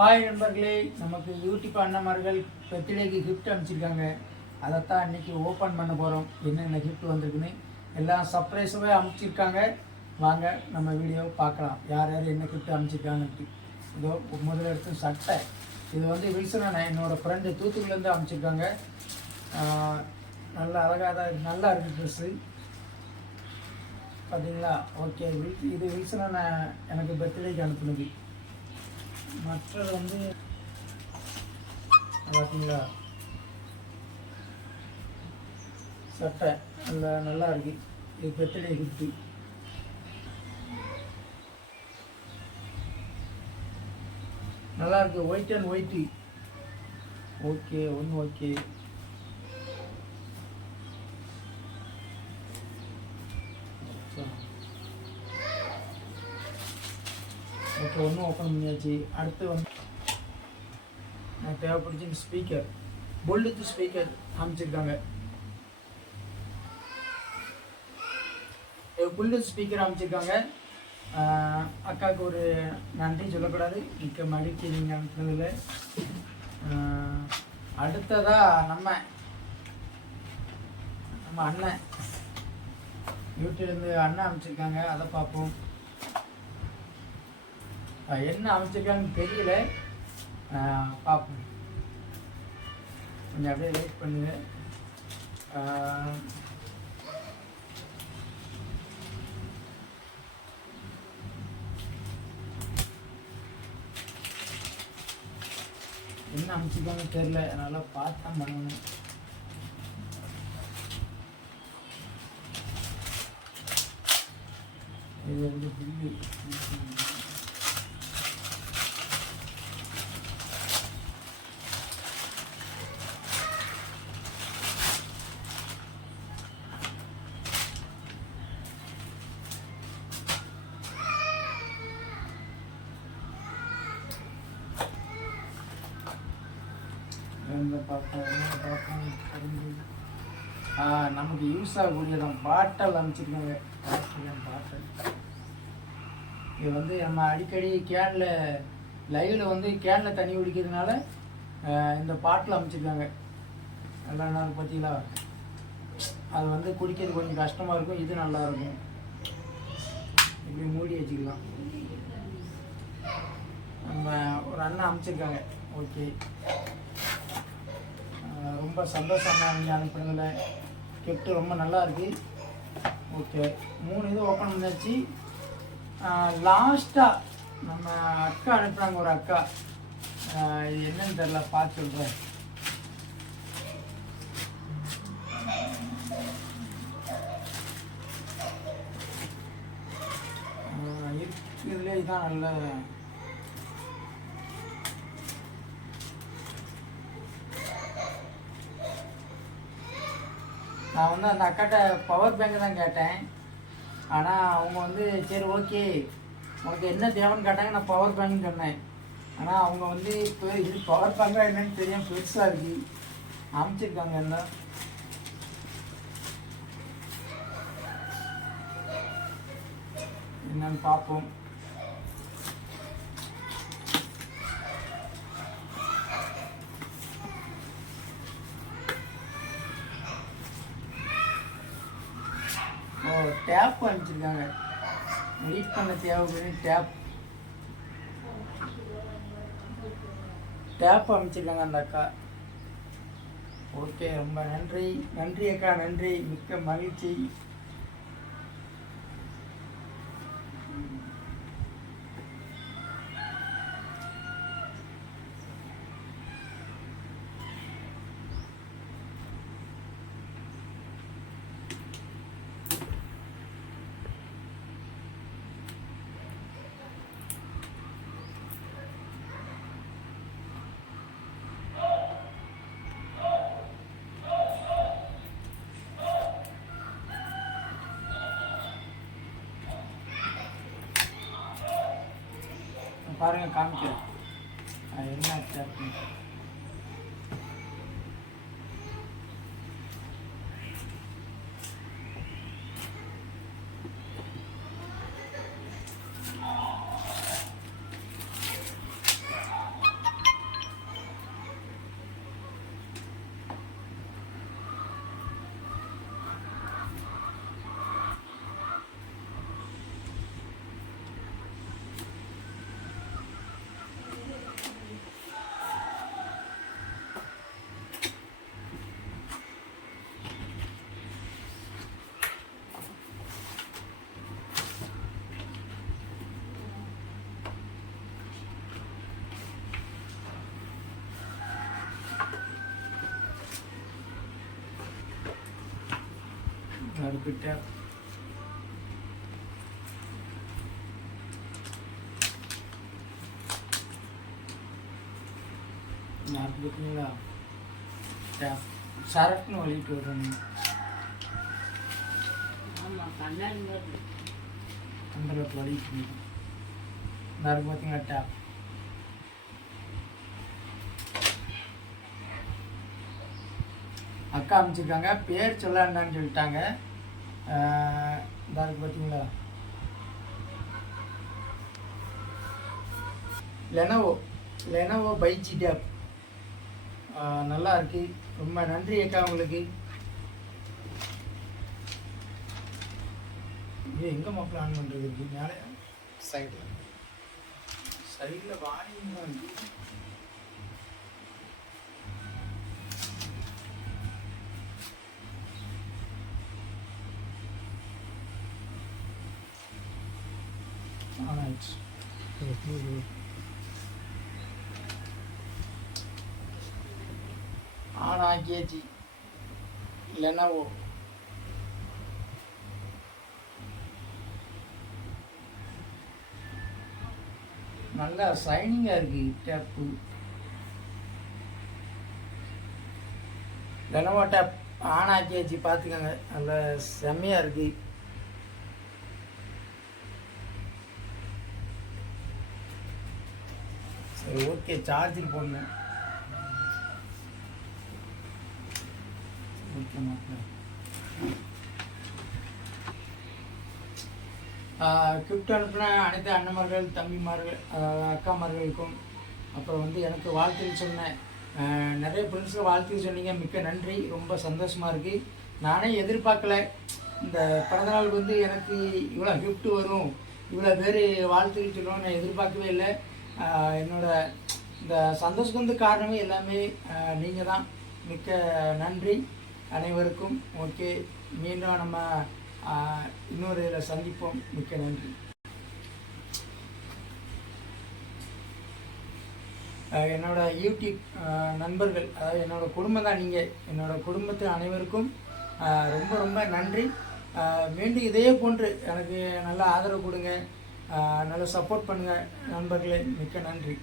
Hi நண்பர்களே, நமக்கு YouTube அண்ணன்மார்கள் பர்த்டேக்கு கிஃப்ட் அனுப்பிச்சிருக்காங்க. அதைத்தான் இன்றைக்கி ஓப்பன் பண்ண போகிறோம். என்னென்ன கிஃப்ட் வந்திருக்குன்னு எல்லாம் சர்ப்ரைஸாகவே அனுப்பிச்சிருக்காங்க. வாங்க நம்ம வீடியோ பார்க்கலாம், யார் யார் என்ன கிஃப்ட் அனுப்பிச்சிருக்காங்கன்ட்டு. இதோ முதல்ல எடுத்து சட்டை. இது வந்து வில்சன் அண்ணன், என்னோடய ஃப்ரெண்டு தூத்துக்குடிலேருந்து அனுப்பிச்சிருக்காங்க. நல்ல அழகாக தான், நல்லா இருக்குது ட்ரெஸ்ஸு பார்த்தீங்களா. ஓகே, இது வில்சன் அண்ணன் எனக்கு பர்த்டேக்கு அனுப்புனது. மற்றது வந்து பார்த்தீங்களா, சட்டை நல்லா இருக்கு. இது பர்த்டே கிஃப்ட்டு. நல்லா இருக்கு, ஒயிட் அண்ட் ஒயிட்டு. ஓகே, ஒன்று ஓகே. ஓகே, ஒன்றும் ஓப்பன் பண்ணியாச்சு. அடுத்து வந்து நான் தேவைப்படுச்சு ஸ்பீக்கர், ப்ளூடூத் ஸ்பீக்கர் அமைச்சிருக்காங்க. ப்ளூடூத் ஸ்பீக்கர் அமைச்சிருக்காங்க. அக்காவுக்கு ஒரு நன்றி சொல்லக்கூடாது, மிக்க மகிழ்ச்சி நீங்கள் அனுப்புனதில். அடுத்ததாக நம்ம அண்ணன் யூடியூப்லேருந்து அண்ணன் அமைச்சிருக்காங்க. அதை பார்ப்போம். என்ன அமைச்சிருக்காங்கன்னு தெரியல, பார்ப்போம். கொஞ்சம் அப்படியே வெயிட் பண்ணுங்க. என்ன அமைச்சிருக்காங்கன்னு தெரியல, அதனால் பார்த்து தான் பண்ணணும். இது வந்து பில்லு. நமக்கு யூஸ் ஆகக்கூடியதான் பாட்டல் அமைச்சிருக்காங்க. பாட்டல் இது வந்து நம்ம அடிக்கடி கேனில் லைவில் வந்து கேனில் தண்ணி குடிக்கிறதுனால இந்த பாட்டில் அமைச்சிருக்காங்க. நல்லா நாள் பார்த்தீங்களா, அது வந்து குடிக்கிறது கொஞ்சம் கஷ்டமாக இருக்கும். இது நல்லா இருக்கும், இப்படி மூடி வச்சுக்கலாம். நம்ம ஒரு அண்ணன் அமைச்சிருக்காங்க. ஓகே, ரொம்ப சந்தோஷம் நீங்கள் அனுப்புனதில். கிஃப்ட்டு ரொம்ப நல்லா இருக்குது. ஓகே, 3 இது ஓப்பன் பண்ணியாச்சு. லாஸ்ட்டாக நம்ம அக்கா அனுப்புகிறாங்க, ஒரு அக்கா. இது என்னன்னு தெரியல, பார்த்து சொல்கிறேன். இதுலேயே இதுதான் நல்ல. நான் வந்து அந்த அக்காட்ட பவர் பேங்க் தான் கேட்டேன். ஆனால் அவங்க வந்து சரி ஓகே உனக்கு என்ன தேவைன்னு கேட்டாங்க. நான் பவர் பேங்க்னு சொன்னேன். ஆனால் அவங்க வந்து இப்போ இது பவர் பேங்காக என்னன்னு தெரியும், பெருசாக இருக்குது. அமைச்சிருக்காங்க என்ன என்னன்னு பார்ப்போம். டேப் அனுப்பிச்சிருக்காங்க, எடிட் பண்ண தேவைப்படும் டேப் அனுப்பிச்சிருக்காங்க அந்த அக்கா. ஓகே, ரொம்ப நன்றி அக்கா, நன்றி, மிக்க மகிழ்ச்சி. பாருங்க, காமிக்கிறேன் என்ன ஆச்சு. அடுப்பு டேப். நான் பார்த்தீங்களா டேப் சரக்குன்னு வலிட்டு வரணும். அந்த வலிட்டு நான் பார்த்தீங்களா டேப். அக்கா அமைச்சிருக்காங்க, பேர் சொல்லாண்டான்னு சொல்லிட்டாங்க. இதாக இருக்குது பார்த்தீங்களா, லெனோவோ பைஜி டேப். நல்லா இருக்கு. ரொம்ப நன்றி அக்கா உங்களுக்கு. இது எங்கே மக்கள் ஆன் பண்ணுறது இருக்கு? மேலே சைடில் வாங்கிங்க தான் இருக்கு. ஆனாக்கியாச்சு. லெனோவோ நல்லா ஷைனிங்காக இருக்குது டேப்பு. லெனோவோ டேப் ஆன் ஆக்கியாச்சு, பார்த்துக்கோங்க. நல்லா செம்மையாக இருக்குது. சரி, ஓகே. சார்ஜர் போடணும். ஓகே மாப்பிள்ள. கிஃப்ட் அனுப்பின அனைத்து அண்ணன்மார்கள், தம்பிமார்கள், அக்காமார்களுக்கும், அப்புறம் வந்து எனக்கு வாழ்த்துக்கள் சொன்னேன். நிறைய ஃப்ரெண்ட்ஸுக்கு வாழ்த்துக்கள் சொன்னீங்க, மிக்க நன்றி. ரொம்ப சந்தோஷமாக இருக்குது. நானே எதிர்பார்க்கல இந்த பிறந்தநாளுக்கு வந்து எனக்கு இவ்வளோ கிஃப்ட்டு வரும், இவ்வளோ பேர் வாழ்த்துக்கள் சொல்லுவோம் நான் எதிர்பார்க்கவே இல்லை. என்னோடய இந்த சந்தோஷத்துக்கு வந்து காரணமே எல்லாமே நீங்கள் தான். மிக்க நன்றி அனைவருக்கும். ஓகே, மீண்டும் நம்ம இன்னொரு இதில் சந்திப்போம். மிக்க நன்றி. என்னோடய யூடியூப் நண்பர்கள், அதாவது என்னோடய குடும்பம் தான் நீங்கள். என்னோடய குடும்பத்து அனைவருக்கும் ரொம்ப ரொம்ப நன்றி. மீண்டும் இதே போன்று எனக்கு நல்ல ஆதரவு கொடுங்க, நல்லா சப்போர்ட் பண்ணுங்கள் நண்பர்களே. மிக்க நன்றி.